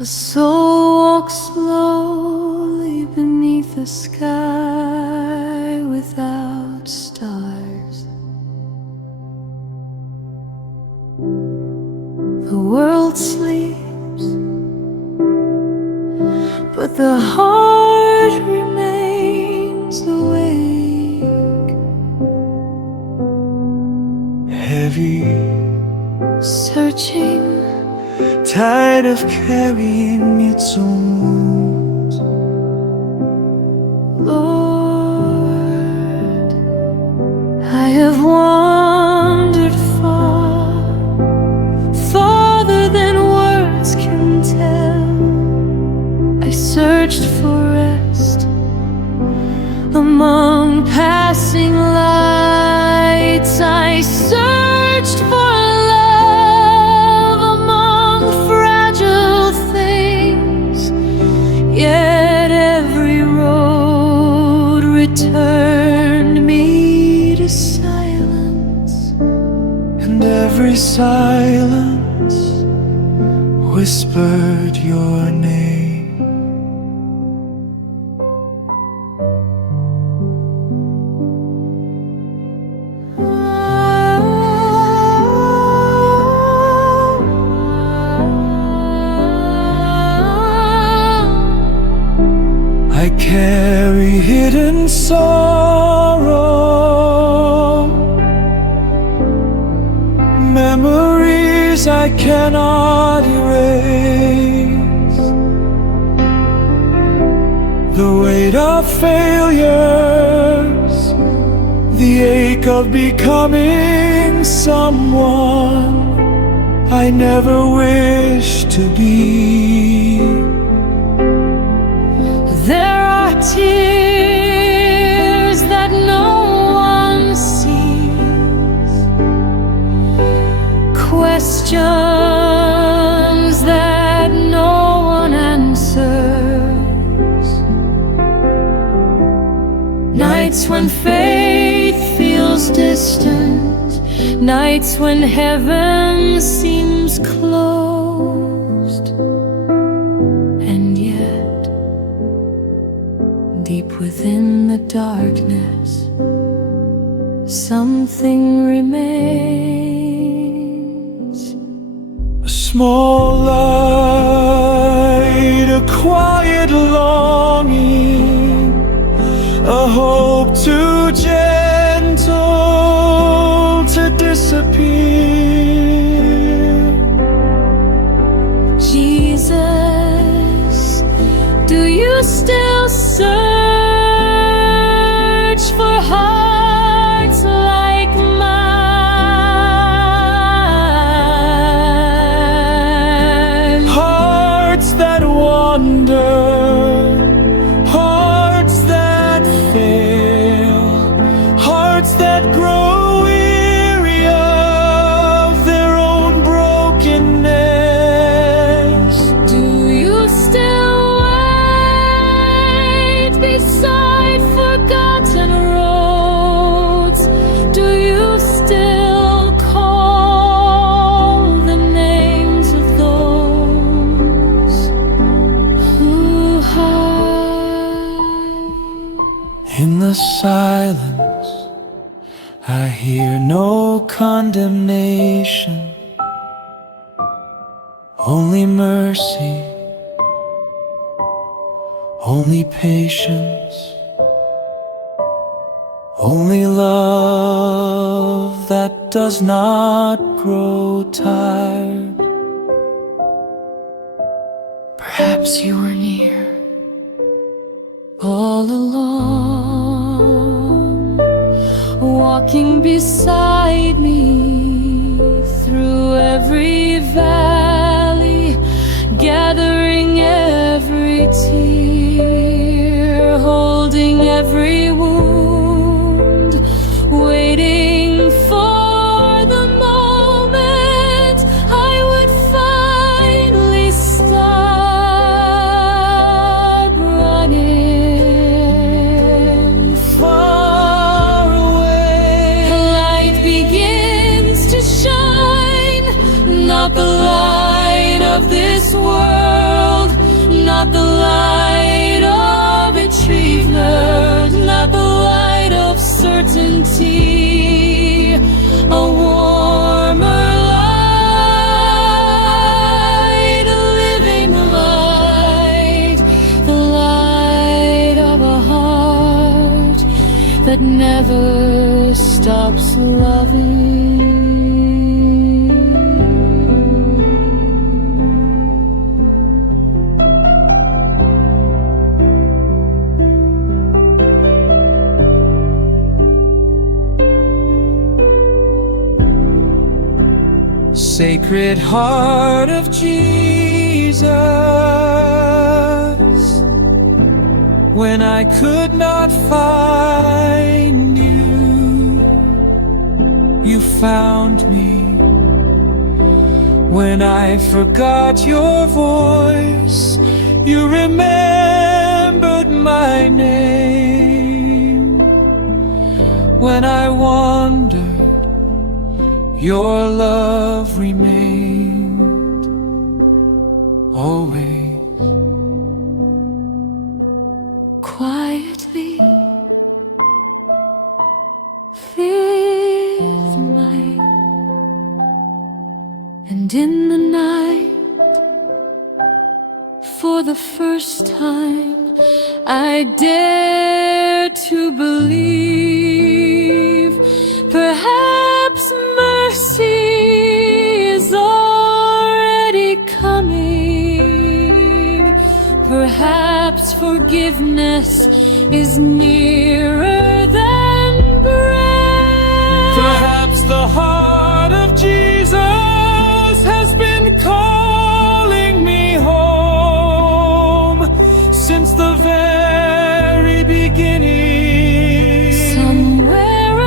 A soul walks slowly beneath a sky without stars. The world sleeps, but the heart remains awake. Heavy, searching, tired of carrying its own wounds. Lord, I have wandered far, farther than words can tell. I searched for rest among passing lights. I searched for turned me to silence, and every silence whispered your name. I carry hidden sorrow, memories I cannot erase, the weight of failures, the ache of becoming someone I never wished to be. There are tears that no one sees, questions that no one answers, nights when faith feels distant, nights when heaven seems closed, and yet deep within the darkness, something remains. A small light, a quiet longing, a hope too gentle to disappear. Jesus, do you still search for hearts like mine? Hearts that wander, hearts that fail, hearts that grow weary of their own brokenness. Do you still wait beside forgotten roads? Do you still call the names of those who hide? In the silence, I hear no condemnation, only mercy, only patience, only love that does not grow tired. Perhaps you were near all along, walking beside me through every valley, gathering every tear, holding every wound, waiting for the moment I would finally start running. Far away, The light begins to shine, not the light of this world, not the light of achievement, not the light of certainty, a warmer light, a living light, the light of a heart that never stops loving. Sacred Heart of Jesus, when I could not find you, you found me. When I forgot your voice, you remembered my name. When I wandered, your love remained always. Quietly, fifth night, and in the night, for the first time, I dare to believe. Perhaps mercy is already coming. Perhaps forgiveness is nearer than breath. Perhaps the heart of Jesus has been calling me home since the very beginning. Somewhere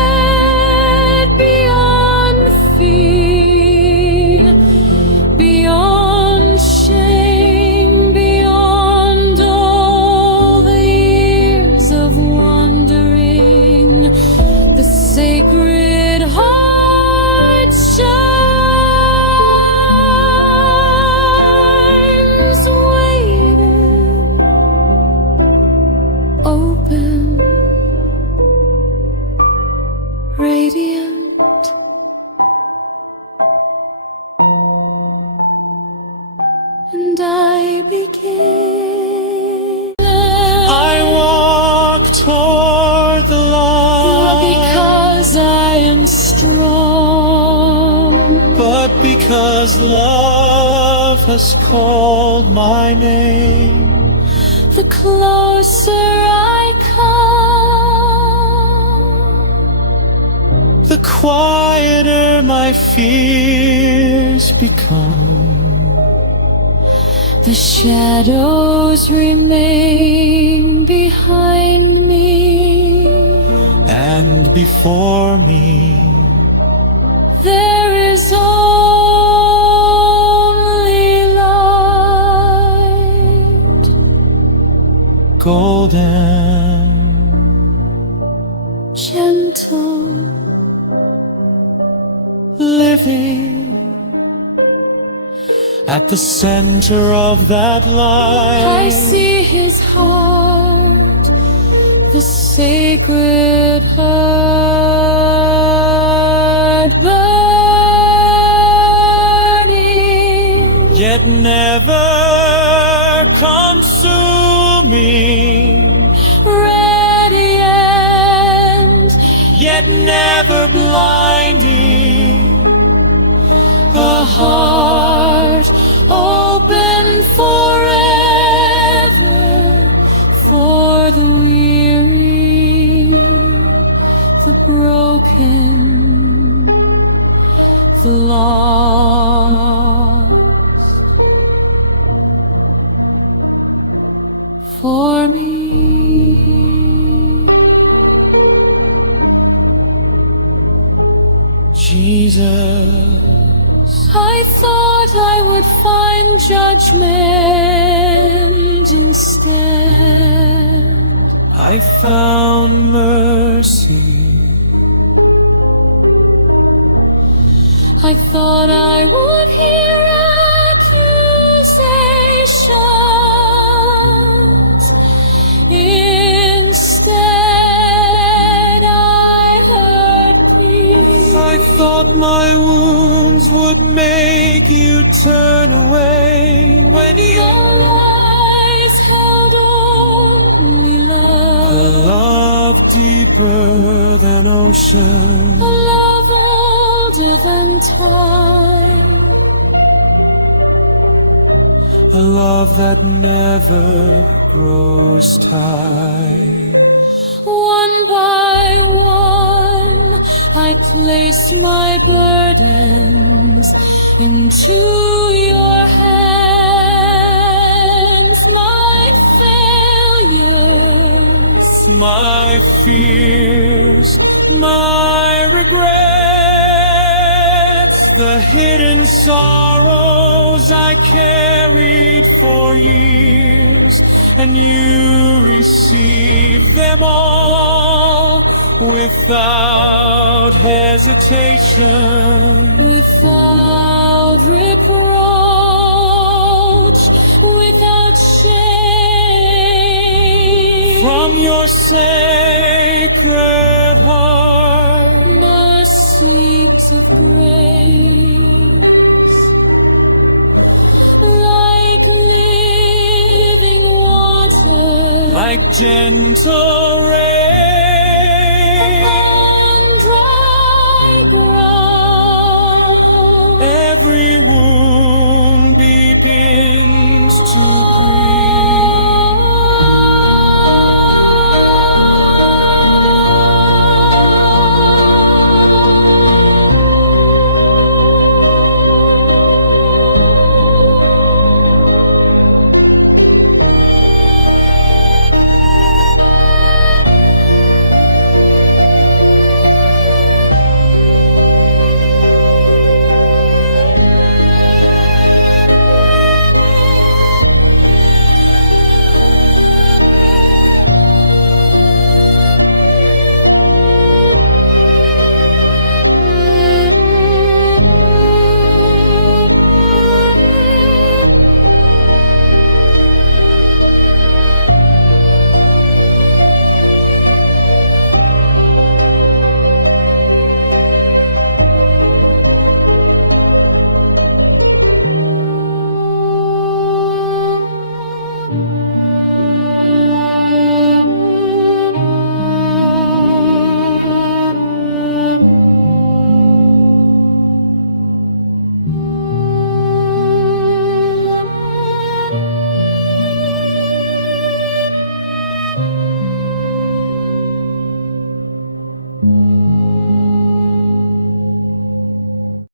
ahead, beyond fear, beyond shame, beyond all the years of wandering, the Sacred Heart shines, waiting, open, radiant, and I begin. I walk toward the light, Because I am strong, but because love has called my name. the closer I come, The quieter my fears become. the shadows remain behind me. And before me, There is only light, golden, gentle, living at the center of that light. I see his heart, the Sacred Heart burning, Yet never consuming, radiant, yet never blinding. a heart open forever for the weary, the broken, the lost, for me. Jesus, I thought I would find judgment instead. I found mercy. I thought I would hear accusation. deeper than ocean, a love older than time, a love that never grows tired. one by one I place my burdens into your hands, my failures, My fears, my regrets, the hidden sorrows I carried for years, and you receive them all without hesitation, without reproach, without shame. from your sacred heart. Mercies of grace, like living water, Like gentle rain